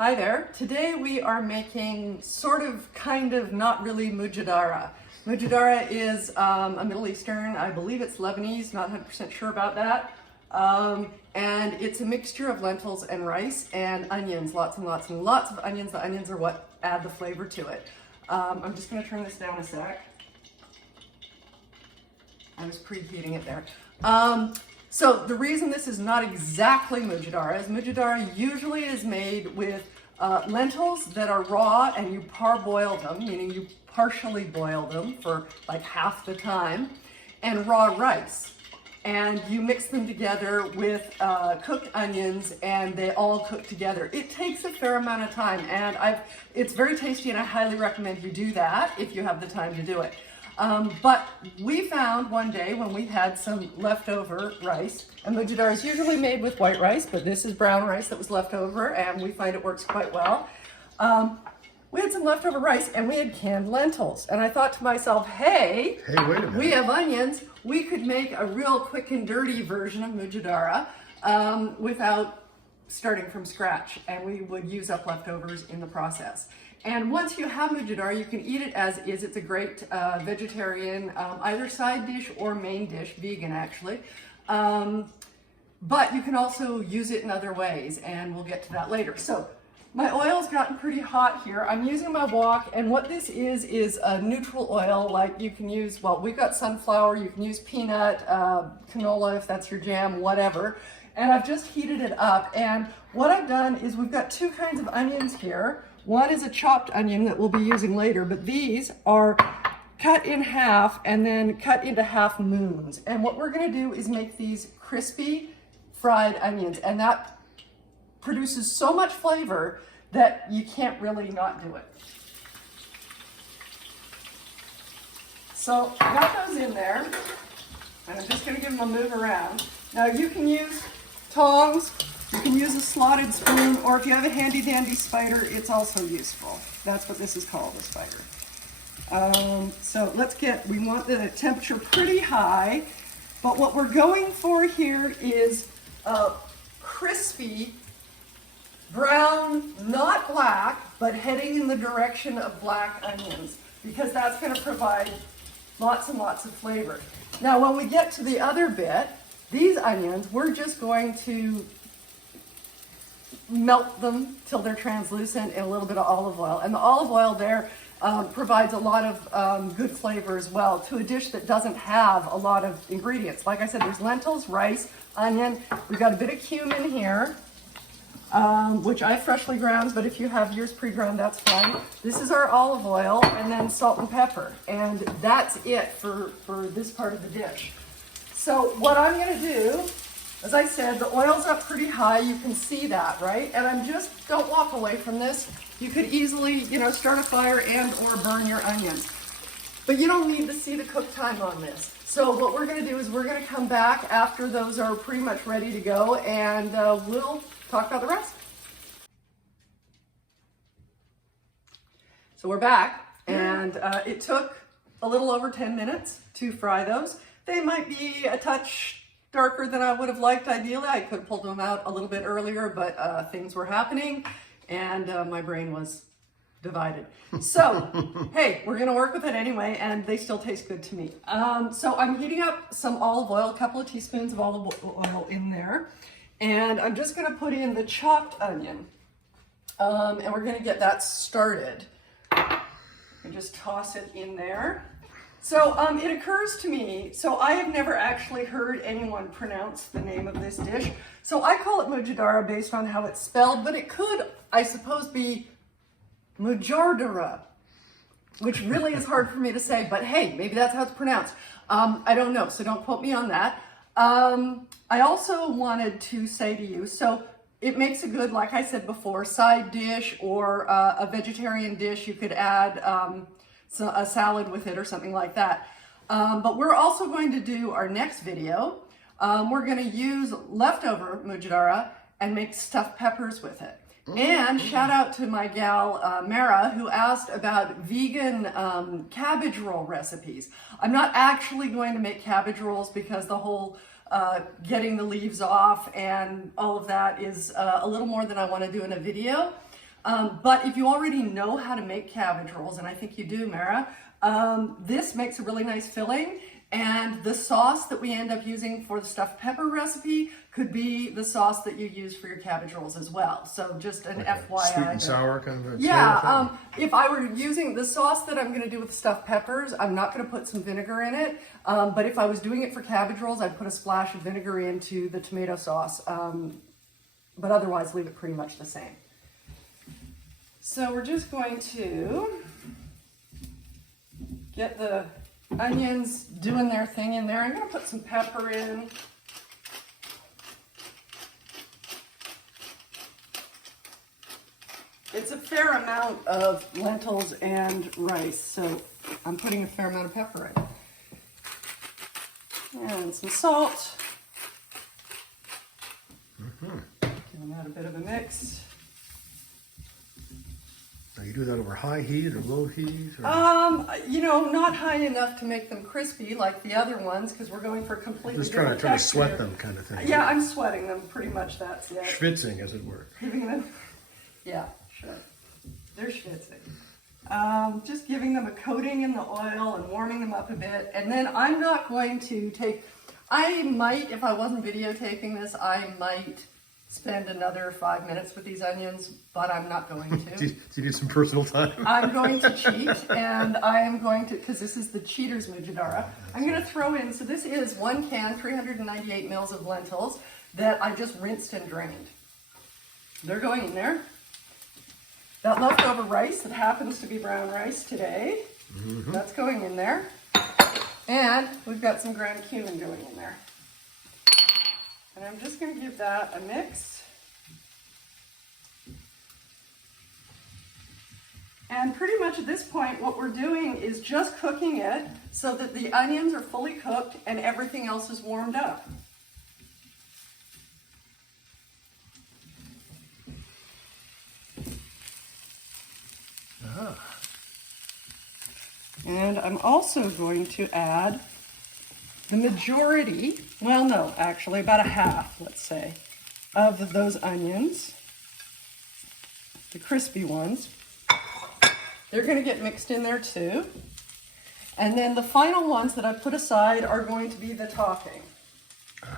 Hi there. Today we are making sort of, kind of, not really Mujadara. Mujadara is a Middle Eastern, I believe it's Lebanese, not 100% sure about that. And it's a mixture of lentils and rice and onions, lots and lots and lots of onions. The onions are what add the flavor to it. I'm just going to turn this down a sec. I was preheating it there. So the reason this is not exactly Mujadara is Mujadara usually is made with lentils that are raw and you parboil them, meaning you partially boil them for like half the time, and raw rice. And you mix them together with cooked onions and they all cook together. It takes a fair amount of time and it's very tasty and I highly recommend you do that if you have the time to do it. But we found one day when we had some leftover rice, and Mujadara is usually made with white rice, but this is brown rice that was left over, and we find it works quite well. We had some leftover rice, and we had canned lentils, and I thought to myself, hey, wait a minute. We have onions. We could make a real quick and dirty version of Mujadara without starting from scratch, and we would use up leftovers in the process. And once you have Mujadara, you can eat it as is. It's a great vegetarian, either side dish or main dish, vegan actually. But you can also use it in other ways, and we'll get to that later. So my oil's gotten pretty hot here. I'm using my wok, and what this is a neutral oil, like you can use, well, we've got sunflower, you can use peanut, canola if that's your jam, whatever. And I've just heated it up, and what I've done is we've got two kinds of onions here. One is a chopped onion that we'll be using later, but these are cut in half and then cut into half moons. And what we're going to do is make these crispy fried onions, and that produces so much flavor that you can't really not do it. So I got those in there, and I'm just going to give them a move around. Now you can use tongs, you can use a slotted spoon, or if you have a handy dandy spider, it's also useful. That's what this is called, a spider. So we want the temperature pretty high, but what we're going for here is crispy, brown, not black, but heading in the direction of black onions, because that's going to provide lots and lots of flavor. Now when we get to the other bit, these onions, we're just going to melt them till they're translucent in a little bit of olive oil. And the olive oil there provides a lot of good flavor as well to a dish that doesn't have a lot of ingredients. Like I said, there's lentils, rice, onion. We've got a bit of cumin here, which I freshly ground, but if you have yours pre-ground, that's fine. This is our olive oil, and then salt and pepper. And that's it for this part of the dish. So what I'm going to do, as I said, the oil's up pretty high. You can see that, right? And don't walk away from this. You could easily, start a fire and or burn your onions. But you don't need to see the cook time on this. So what we're going to do is we're going to come back after those are pretty much ready to go, and we'll talk about the rest. So we're back, and it took a little over 10 minutes to fry those. They might be a touch darker than I would have liked ideally. I could have pulled them out a little bit earlier, but things were happening and my brain was divided. So, hey, we're gonna work with it anyway, and they still taste good to me. So I'm heating up some olive oil, a couple of teaspoons of olive oil in there, and I'm just gonna put in the chopped onion, and we're gonna get that started. And just toss it in there. So it occurs to me, so I have never actually heard anyone pronounce the name of this dish. So I call it Mujadara based on how it's spelled, but it could, I suppose, be Mujadara, which really is hard for me to say, but hey, maybe that's how it's pronounced. I don't know, so don't quote me on that. I also wanted to say to you, so it makes a good, like I said before, side dish or a vegetarian dish. You could add a salad with it or something like that. But we're also going to do our next video. We're going to use leftover Mujadara and make stuffed peppers with it. And shout out to my gal Mara, who asked about vegan cabbage roll recipes. I'm not actually going to make cabbage rolls because the whole getting the leaves off and all of that is a little more than I want to do in a video. But if you already know how to make cabbage rolls, and I think you do, Mara, this makes a really nice filling. And the sauce that we end up using for the stuffed pepper recipe could be the sauce that you use for your cabbage rolls as well. So just an FYI. Sweet and sour kind of a yeah, if I were using the sauce that I'm going to do with the stuffed peppers, I'm not going to put some vinegar in it. But if I was doing it for cabbage rolls, I'd put a splash of vinegar into the tomato sauce. But otherwise, leave it pretty much the same. So we're just going to get the onions doing their thing in there. I'm going to put some pepper in. It's a fair amount of lentils and rice, so I'm putting a fair amount of pepper in. And some salt. Giving that a bit of a mix. Now you do that over high heat or low heat? Or? You know, not high enough to make them crispy like the other ones, because we're going for completely different trying to texture. sweat them kind of thing. Yeah, I'm sweating them pretty much. That's it. Schwitzing, as it were. Giving them, yeah, sure. They're schwitzing. Just giving them a coating in the oil and warming them up a bit. And then I'm not going to take, I might, if I wasn't videotaping this, I might spend another 5 minutes with these onions, but I'm not going to. Do you need some personal time? I'm going to cheat, and I am going to, because this is the cheater's Mujadara, I'm going to throw in, so this is 1 can, 398 mils of lentils that I just rinsed and drained. They're going in there. That leftover rice that happens to be brown rice today, that's going in there. And we've got some ground cumin going in there. And I'm just going to give that a mix. And pretty much at this point, what we're doing is just cooking it so that the onions are fully cooked and everything else is warmed up. And I'm also going to add the majority, well, no, actually about a half, let's say, of those onions, the crispy ones. They're going to get mixed in there too. And then the final ones that I've put aside are going to be the topping.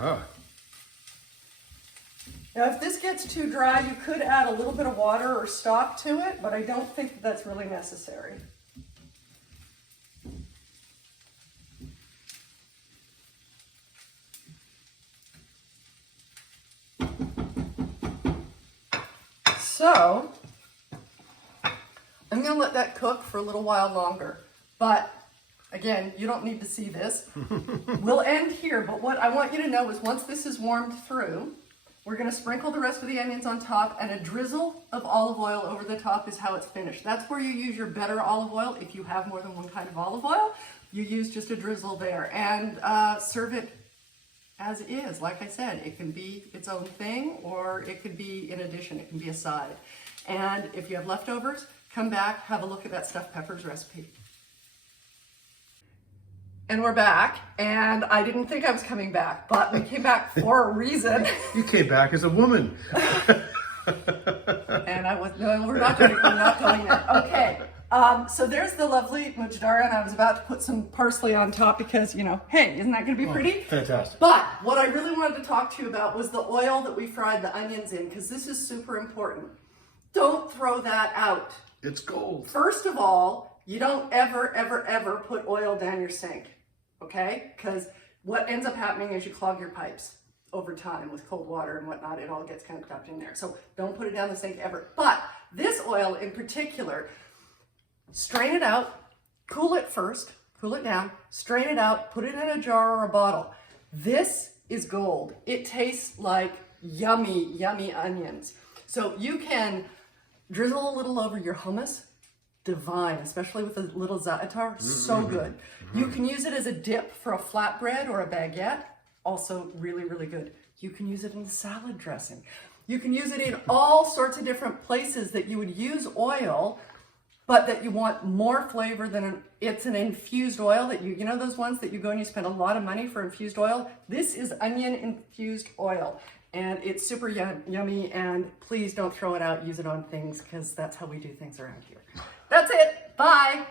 Now, if this gets too dry, you could add a little bit of water or stock to it, but I don't think that's really necessary. So, I'm going to let that cook for a little while longer. But, again, you don't need to see this. We'll end here, but what I want you to know is once this is warmed through, we're going to sprinkle the rest of the onions on top, and a drizzle of olive oil over the top is how it's finished. That's where you use your better olive oil. If you have more than one kind of olive oil, you use just a drizzle there. And serve it as is. Like I said, it can be its own thing, or it could be in addition. It can be a side. And if you have leftovers, come back, have a look at that stuffed peppers recipe. And we're back, and I didn't think I was coming back, but we came back for a reason. You came back as a woman. And I was, no, we're not doing that. Okay. So there's the lovely Mujadara, and I was about to put some parsley on top because, you know, hey, isn't that going to be pretty? Fantastic. But what I really wanted to talk to you about was the oil that we fried the onions in, because this is super important. Don't throw that out. It's gold. First of all, you don't ever, ever, ever put oil down your sink, okay? Because what ends up happening is you clog your pipes over time with cold water and whatnot. It all gets kind of dumped in there. So don't put it down the sink ever. But this oil in particular, strain it out, cool it first, cool it down, strain it out, put it in a jar or a bottle. This is gold. It tastes like yummy, yummy onions. So you can drizzle a little over your hummus. Divine, especially with a little za'atar, so good. You can use it as a dip for a flatbread or a baguette, also really, really good. You can use it in salad dressing. You can use it in all sorts of different places that you would use oil, but that you want more flavor than it's an infused oil that you know those ones that you go and you spend a lot of money for infused oil? This is onion infused oil. and it's super yummy, and please don't throw it out. Use it on things, because that's how we do things around here. That's it. Bye.